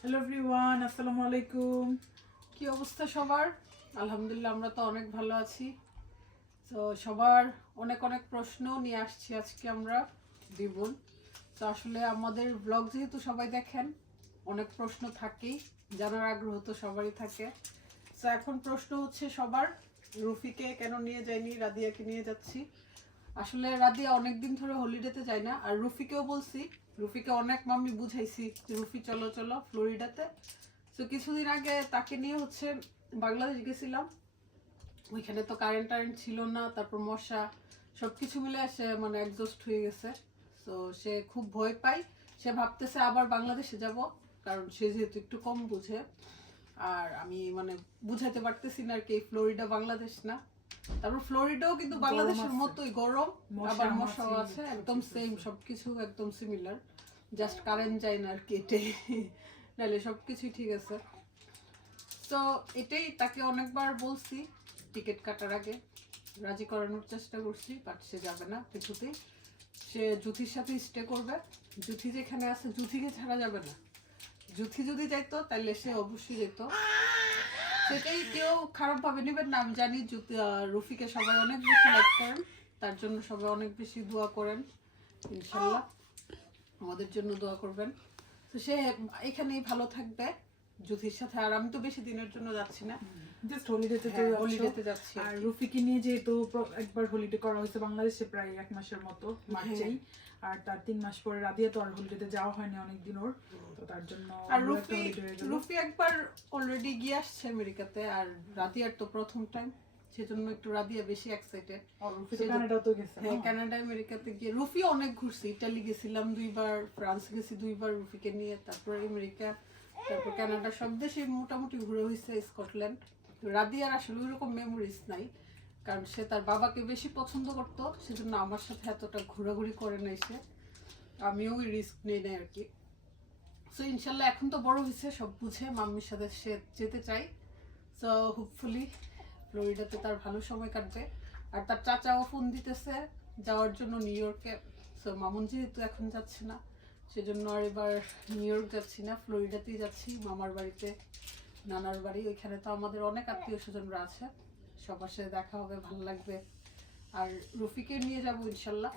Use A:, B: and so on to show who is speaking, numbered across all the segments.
A: Hello everyone আসসালামু আলাইকুম
B: কি অবস্থা সবার? আলহামদুলিল্লাহ, আমরা তো অনেক ভালো আছি। তো সবার অনেক অনেক প্রশ্ন নিয়ে আসছি আজকে আমরা দ্বিগুণ। তো আসলে আমাদের ব্লগ যেহেতু সবাই দেখেন, অনেক প্রশ্ন থাকেই, জানার আগ্রহ তো সবারই থাকে। তো এখন প্রশ্ন হচ্ছে সবার, রুফিকে কেন নিয়ে যাইনি, রাদিয়াকে নিয়ে যাচ্ছি। আসলে রাদিয়া অনেক দিন ধরে হলিডেতে যায় না। আর রুফিকেও বলছি, রুফিকে অনেক মাম্মি বুঝাইছি রুফি, চলো চলো ফ্লোরিডাতে। তো কিছুদিন আগে তাকে নিয়ে হচ্ছে বাংলাদেশ গেছিলাম। ওইখানে তো কারেন্ট টারেন্ট ছিল না, তারপর মশা সব কিছু মিলে সে মানে অ্যাডজাস্ট হয়ে গেছে। তো সে খুব ভয় পায়। সে ভাবতেছে আবার বাংলাদেশে যাব, কারণ সে যেহেতু একটু কম বুঝে। আর আমি মানে বুঝাতে পারতেছি না আর কি ফ্লোরিডা বাংলাদেশ না। তারপর ফ্লোরিডাও কিন্তু বাংলাদেশের মতোই গরম আবার মশাও আছে একদম সেম সবকিছু একদম সিমিলার জাস্ট কারেন্ট যায় না আর কি এটাই নাহলে সব কিছুই ঠিক আছে। তো এটাই তাকে অনেকবার বলছি টিকিট কাটার আগে। রাজি করানোর চেষ্টা করছি বাট সে যাবে না কিছুতেই সে জুথির সাথে স্টে করবে। জুথি যেখানে আছে জুথিকে ছাড়া যাবে না। জুথি যদি যাইতো তাহলে সে অবশ্যই যেত। সেটাই কেউ খারাপ ভাবে নেবেন না। আমি জানি রফিকে সবাই অনেক বেশি লাইক করেন। তার জন্য সবাই অনেক বেশি দোয়া করেন, ইনশাল্লাহ। আমাদের জন্য দোয়া করবেন। তো সে এখানেই ভালো থাকবে। জুথির সাথে আর আমি তো বেশি দিনের জন্য যাচ্ছি না।
A: জাস্ট হলিডেতে তো
B: হ্যাঁ, হলিডেতে যাচ্ছি
A: আর রুফিকে নিয়ে যেহেতু একবার হলিডে করা হয়েছে বাংলাদেশে প্রায় এক মাসের মতো মার্চেই। আর তার তিন মাস পরে রাদিয়া তো আর হলিডেতে যাওয়া হয়নি অনেকদিন ওর। তো তার জন্য
B: আর রুফি
A: হয়ে।
B: রুফি একবার অলরেডি গিয়ে আসছে আমেরিকাতে আর রাদিয়ার তো প্রথম টাইম সেজন্য একটু রাদিয়া বেশি এক্সাইটেড হ্যাঁ? কানাডা আমেরিকাতে গিয়ে রুফি অনেক ঘুরছি। ইটালি গেছিলাম দুইবার ফ্রান্স গেছি দুইবার রুফিকে নিয়ে তারপর আমেরিকা। তারপর কানাডা সব দেশে মোটামুটি ঘুরে হয়েছে স্কটল্যান্ড। রাদিয়ার আসলে ওইরকম মেমোরিজ নাই, কারণ সে তার বাবাকে বেশি পছন্দ করতো, সেজন্য আমার সাথে এতটা ঘোরাঘুরি করে নাই সে। আমিও ওই রিস্ক নেই নাই আর কি। সো ইনশাল্লাহ এখন তো বড় হয়েছে, সব বুঝে মাম্মির সাথে সে যেতে চাই। সো হোপফুলি ফ্লোরিডাতে তার ভালো সময় কাটবে। আর তার চাচাও ফোন দিতেছে যাওয়ার জন্য নিউ ইয়র্কে। সো মামুন যেহেতু এখন যাচ্ছে না সেজন্য আর এবার নিউ ইয়র্ক যাচ্ছি না ফ্লোরিডাতেই যাচ্ছি। মামার বাড়িতে নানার বাড়ি ওইখানে তো আমাদের অনেক আত্মীয় স্বজনরা আছে। সবার সাথে দেখা হবে ভালো লাগবে। আর রফিকে নিয়ে যাব ইনশাল্লাহ।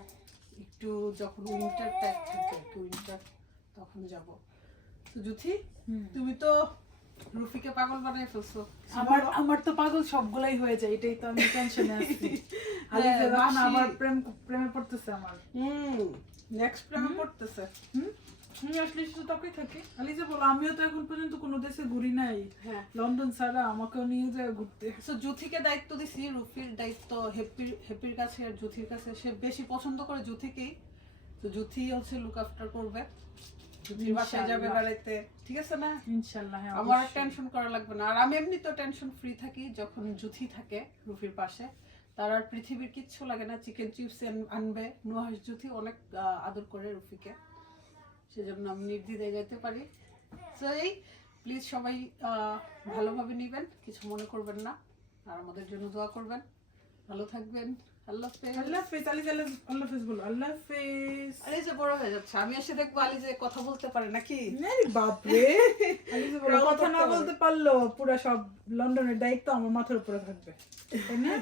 B: একটু যখন উইন্টার টাইপ থাকবে একটু উইন্টার তখন যাব। তো জুথি তুমি তো রফিকে পাগল বানাই ফেলছো।
A: আমার আমার তো পাগল সবগুলাই হয়ে যায় এটাই তো আমি টেনশনে আছি। আলিজা
B: হ্যাঁ,
A: আবার প্রেম প্রেমে পড়তেছে আমার।
B: হুম। নেক্সট প্রেমে পড়তেছে
A: হুম? হুম আসলে শুধু তোকেই থাকে। আলিজা বলো আমিও তো এখন পর্যন্ত কোনো দেশে ঘুরি নাই।
B: হ্যাঁ।
A: লন্ডন ছাড়া আমাকেও নিয়ে যায় ঘুরতে।
B: সো জুথিকে দায়িত্ব দিছি রুফির দায়িত্ব হেপির হেপির কাছে আর জুথির কাছে। সে বেশি পছন্দ করে জুথিকেই তো জুথি হচ্ছে লুক আফটার করবে। জুথির বাসায় যাবে বেড়াইতে। ঠিক আছে না?
A: ইনশাল্লাহ হ্যাঁ
B: আমার টেনশন করা লাগবে না। আর আমি এমনি তো টেনশন ফ্রি থাকি যখন জুথি থাকে রুফির পাশে। তার আর পৃথিবীর কিচ্ছু লাগে না চিকেন চিপস আনবে। নুহাস জুথি অনেক আদর করে রুফিকে। সেজন্য আমি নির্দ্বিধায় যেতে পারি। তো এই প্লিজ সবাই ভালোভাবে নেবেন, কিছু মনে করবেন না। আর আমাদের জন্য দোয়া করবেন। ভালো থাকবেন। আল্লাহ হাফেজ।
A: আল্লাহ হাফেজ আলিজা আল্লাহ আল্লাহ হাফেজ বলো আল্লাহ হাফেজ।
B: আরে যে বড় হয়ে যাচ্ছে আমি এসে দেখব আলি যে কথা বলতে পারে নাকি?
A: আরে বাপরে। আলিজা বলো
B: রওনা
A: কথা না বলতে পারল পুরো সব লন্ডনের দায়িত্ব আমার মাথার উপরে থাকবে। তাই না?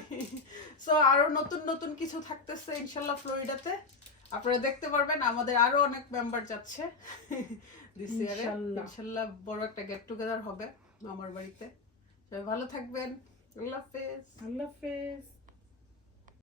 B: সো আরও নতুন নতুন কিছু থাকতেছে ফ্লোরিডাতে। আপনারা দেখতে পারবেন আমাদের আরও অনেক মেম্বার যাচ্ছে দিস ইয়ারে বড় একটা গেট টুগেদার হবে আমার বাড়িতে। সবাই ভালো থাকবেন। আল্লাহ হাফেজ।
A: আল্লাহ হাফেজ।